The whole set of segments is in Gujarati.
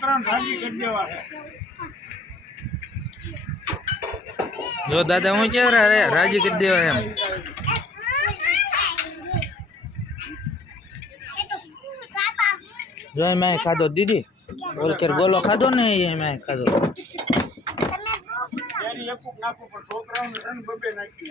છોકરાને રાજી કરી દેવા છે જો દાદા હું ક્યારે રે રાજી કરી દેવાય એમ જો એમાં ખાધો દીદી ઓલકેર ગોલો ખાધો ને એમાં ખાધો કેરી એકુક નાખું પણ છોકરાઓને છે ને બબે નાખી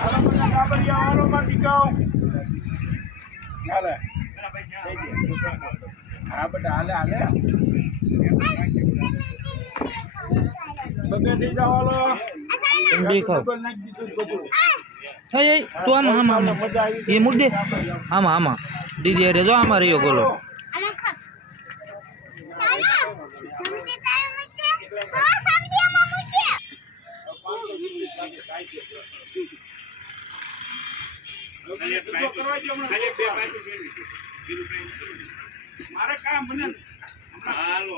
હાલો બધા હાલો હાલે હા બગે થઈ જાઓ હાલો એમ બી ખાવ ડબલ નાખી દીધું બધું હે એ તું આમાં આમાં આમાં. એ દીદી અરે જો આમાં રહ્યો ગોલો. મારે કામ બને. હાલો